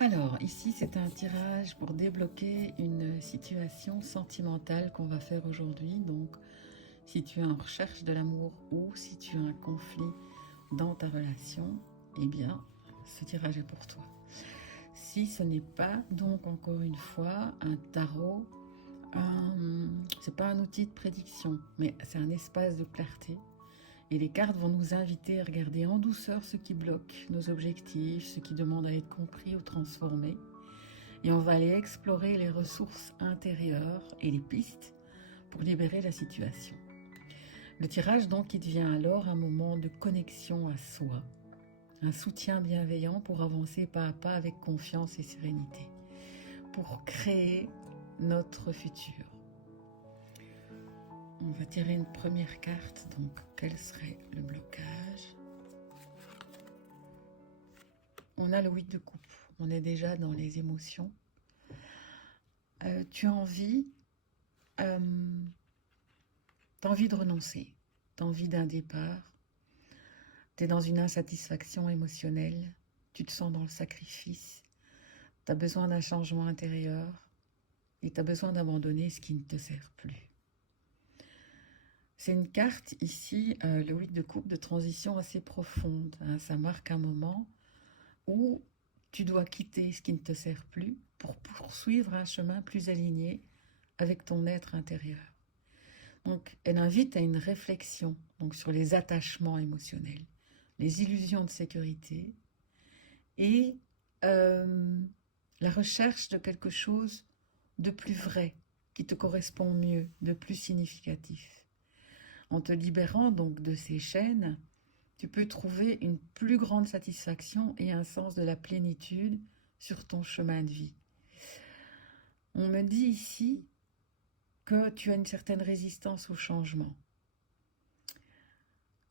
Alors, ici, c'est un tirage pour débloquer une situation sentimentale qu'on va faire aujourd'hui. Donc, si tu es en recherche de l'amour ou si tu as un conflit dans ta relation, eh bien, ce tirage est pour toi. Si ce n'est pas, donc, encore une fois, un tarot, c'est pas un outil de prédiction, mais c'est un espace de clarté. Et les cartes vont nous inviter à regarder en douceur ce qui bloque nos objectifs, ce qui demande à être compris ou transformé. Et on va aller explorer les ressources intérieures et les pistes pour libérer la situation. Le tirage donc il devient alors un moment de connexion à soi, un soutien bienveillant pour avancer pas à pas avec confiance et sérénité, pour créer notre futur. On va tirer une première carte, donc quel serait le blocage? On a le 8 de coupe, on est déjà dans les émotions. Tu as envie, t'as envie de renoncer, t'as envie d'un départ, t'es dans une insatisfaction émotionnelle, tu te sens dans le sacrifice, t'as besoin d'un changement intérieur et t'as besoin d'abandonner ce qui ne te sert plus. C'est une carte ici, le 8 de coupe, de transition assez profonde. Hein. Ça marque un moment où tu dois quitter ce qui ne te sert plus pour poursuivre un chemin plus aligné avec ton être intérieur. Donc, elle invite à une réflexion donc, sur les attachements émotionnels, les illusions de sécurité et la recherche de quelque chose de plus vrai, qui te correspond mieux, de plus significatif. En te libérant donc de ces chaînes, tu peux trouver une plus grande satisfaction et un sens de la plénitude sur ton chemin de vie. On me dit ici que tu as une certaine résistance au changement,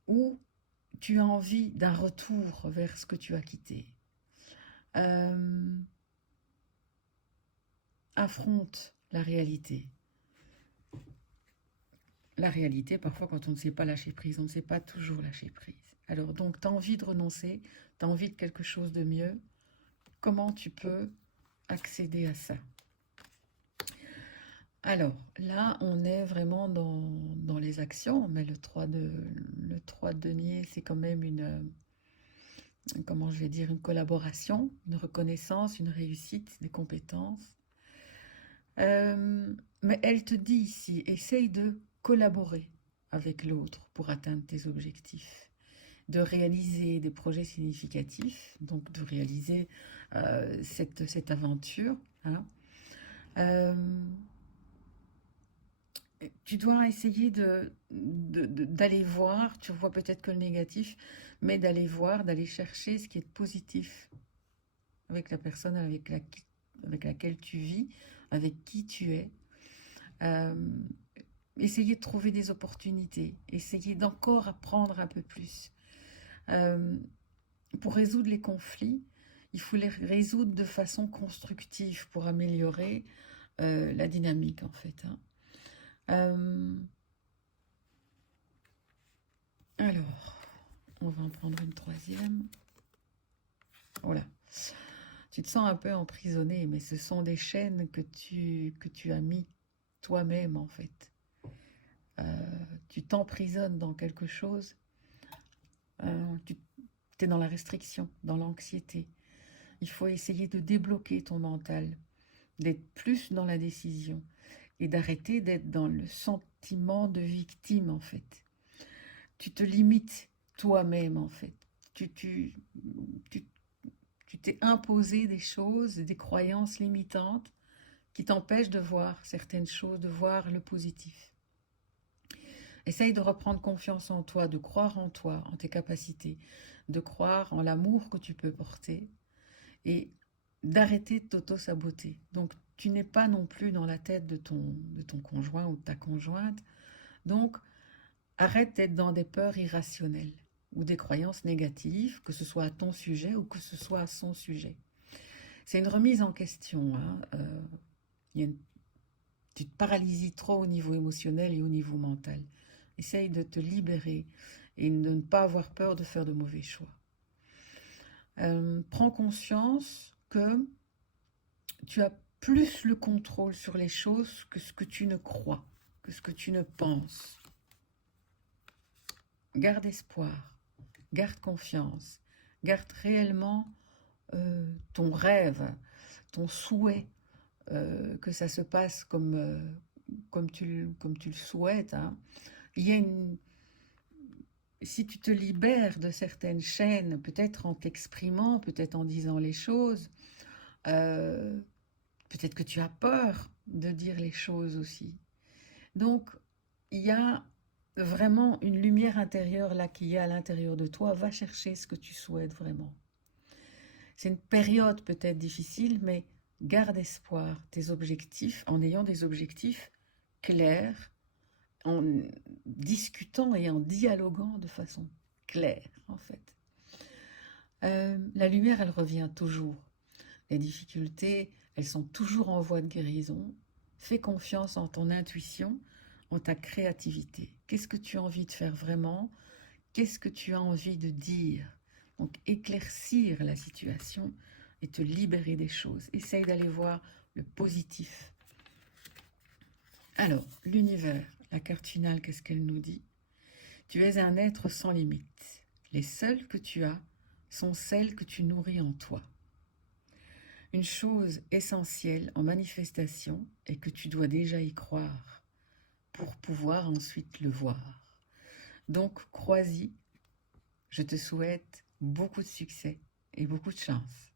ou tu as envie d'un retour vers ce que tu as quitté. Affronte la réalité. La réalité, parfois quand on ne sait pas lâcher prise, on ne sait pas toujours lâcher prise. Alors donc, tu as envie de renoncer, tu as envie de quelque chose de mieux. Comment tu peux accéder à ça? Alors là, on est vraiment dans les actions, mais le 3 de denier, c'est quand même comment je vais dire, une collaboration, une reconnaissance, une réussite, des compétences. Mais elle te dit ici, essaye de collaborer avec l'autre pour atteindre tes objectifs, de réaliser des projets significatifs, donc de réaliser cette aventure. Hein. Tu dois essayer d'aller voir, tu vois peut-être que le négatif, mais d'aller voir, d'aller chercher ce qui est positif avec la personne avec laquelle tu vis, avec qui tu es. Essayer de trouver des opportunités, essayer d'encore apprendre un peu plus. Pour résoudre les conflits, il faut les résoudre de façon constructive pour améliorer la dynamique en fait. Hein. Alors, on va en prendre une troisième. Voilà. Tu te sens un peu emprisonné, mais ce sont des chaînes que tu as mis toi-même en fait. Tu t'emprisonnes dans quelque chose, tu es dans la restriction, dans l'anxiété. Il faut essayer de débloquer ton mental, d'être plus dans la décision et d'arrêter d'être dans le sentiment de victime en fait. Tu te limites toi-même en fait. Tu t'es imposé des choses, des croyances limitantes qui t'empêchent de voir certaines choses, de voir le positif. Essaye de reprendre confiance en toi, de croire en toi, en tes capacités, de croire en l'amour que tu peux porter et d'arrêter de t'auto-saboter. Donc, tu n'es pas non plus dans la tête de ton conjoint ou de ta conjointe. Donc, arrête d'être dans des peurs irrationnelles ou des croyances négatives, que ce soit à ton sujet ou que ce soit à son sujet. C'est une remise en question. Hein. Tu te paralyses trop au niveau émotionnel et au niveau mental. Essaye de te libérer et de ne pas avoir peur de faire de mauvais choix. Prends conscience que tu as plus le contrôle sur les choses que ce que tu ne crois, que ce que tu ne penses. Garde espoir, garde confiance, garde réellement ton rêve, ton souhait, que ça se passe comme tu le souhaites. Hein. Il y a si tu te libères de certaines chaînes, peut-être en t'exprimant, peut-être en disant les choses, euh, peut-être que tu as peur de dire les choses aussi. Donc, il y a vraiment une lumière intérieure là qui est à l'intérieur de toi. Va chercher ce que tu souhaites vraiment. C'est une période peut-être difficile, mais garde espoir, tes objectifs, en ayant des objectifs clairs, en discutant et en dialoguant de façon claire, en fait. La lumière, elle revient toujours. Les difficultés, elles sont toujours en voie de guérison. Fais confiance en ton intuition, en ta créativité. Qu'est-ce que tu as envie de faire vraiment? Qu'est-ce que tu as envie de dire? Donc, éclaircir la situation et te libérer des choses. Essaye d'aller voir le positif. Alors, l'univers, la carte finale, qu'est-ce qu'elle nous dit? Tu es un être sans limite. Les seules que tu as sont celles que tu nourris en toi. Une chose essentielle en manifestation est que tu dois déjà y croire pour pouvoir ensuite le voir. Donc, crois-y. Je te souhaite beaucoup de succès et beaucoup de chance.